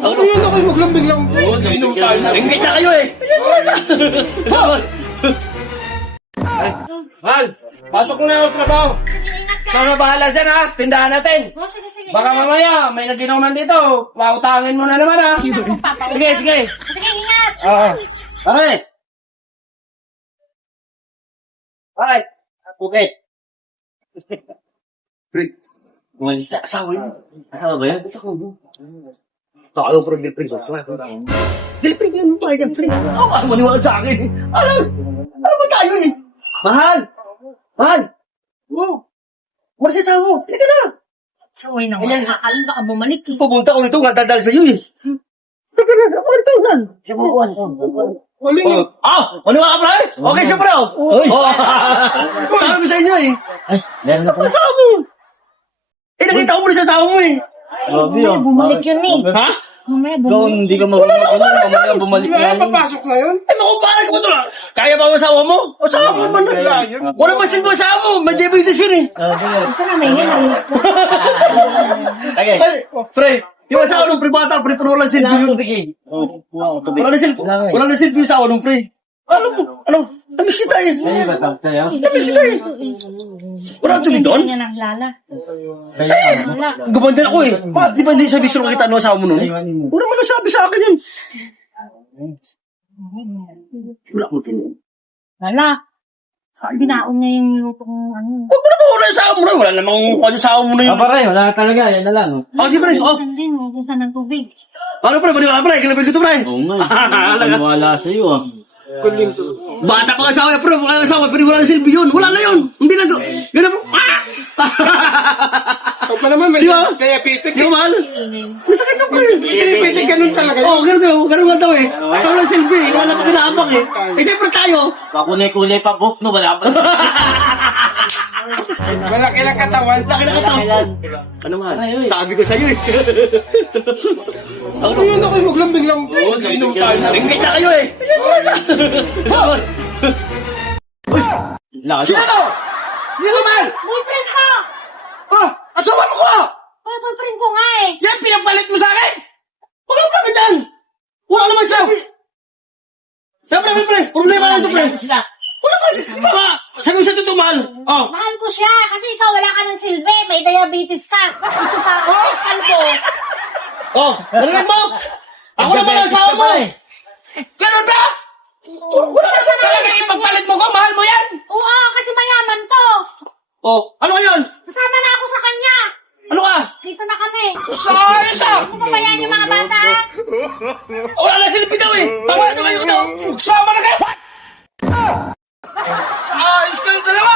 Ano yun ako maglambing lang. Oo, nainom tayo. Ingit na kayo eh. Mahal, pasok na ako sa trabaho. Ikaw na bahala dyan ha, tindahan natin. Oh, sige. Baka mamaya, may naginuman dito. Pautangin mo na naman ha. Sige. Sige, ingat. Oo. Pare. Bakit? Pugit. Pre. Umalis na. Asawa yun. Asawa ba yan? Asawa mo. Tayo, pre. Dilpring yan. Bakit yan, pre? Ano maniwala sa akin? Ano ba tayo eh? Mahal! Wow! Wala siya asawa mo. Sige ka na. Saway na nga. Kakalim baka bumalik eh. Pupunta ko nito, ngadadal sa'yo eh. Sige na. Ako ito na. Sibuan. Maniwala ka, pre? Okay siya, pre. Sabi ko sa inyo eh. Ay, meron na pala. Asawa mo. Nakita ko mo sa asawa mo eh. Bumalik yun eh. Ha? Mamaya Ikaw, bumalik. hindi ka mabalik. Mamaya bumalik na yun. Papasok na yun. Makupalag mo ito. Kaya ba ang asawa mo? Asawa mo man. Wala man silbo asawa mo. May diabetes yun eh. Isa na may yan. Okay. Ay, pre. Yung asawa ng pre bata, pre, pero walang silbi yun. Wala na silbi. Wala na silbi yung asawa ng pre. Ano? Namiss kita eh. Ay, batang sa'yo. Namiss kita eh. Wala tuloy doon? Hindi niya naglala. Sa'yo ka. Wala. Gumanda ako eh. Di ba hindi sabi sure kita ano asawa mo nun? Wala man nasabi sa akin yun. Wala mo tinun. Wala. Binaon niya yung lutong ano. Huwag mo na ba wala yung asawa mo na? Wala namang kanya asawa mo na yun. Pare, wala talaga. Yan na lang. Di pre. Minsan din, minsan ng tubig. Ano pre? Maniwala pre. Kilapin ko ito pre. Oo nga. Wala sa'yo ah. Bata pa asawa pre. Wala asawa. Pero wala na silbi yun. Wala na yun. Hindi na. Ganun po. Ikaw pa naman, may Di ba? kaya pitik. Di ba mahal? Masakit na pre. Pitik, ganun talaga. Oo, ganun nga daw eh. Wala na silbi. Wala pa kinaabang eh. Eh siyempre tayo. Pakulay-kulay pa book, no? Wala pa. Malaki ng katawan. Laki na kataw. Ano mahal? Sabi ko sa'yo eh. Ano yun ako maglambing lang. Oo, nainom tayo. Ingit na kayo eh. Lakas. Sino to? Sino to mahal? Boyfriend ka! Asawa mo ko! Boyfriend ko nga eh. Yan, pinapalit mo sa akin! Huwag ka pala ka dyan! Wala naman sabi! Pre, problema lang ito, pre! Wala ka, di ba nga? Sabi mo sa totoo, mahal! Oh! Mahal ko siya kasi ikaw wala ka ng silbi. May diabetes ka. Ito pa, kalbo. Oh! Narinig mo? Ako naman ang asawa mo! Ganun ba? Wala na siya talaga ipagpalit mo ko, mahal mo yan! Oo, kasi mayaman to. Oh, ano yun? Kasama na ako sa kanya. Ano ka? Dito na kami. Sayos ah! Ano ba yan yung mga bata? Wala na silbi daw eh! Tawa na kayo daw! Magsama na kayo! Sayos kayo dalawa!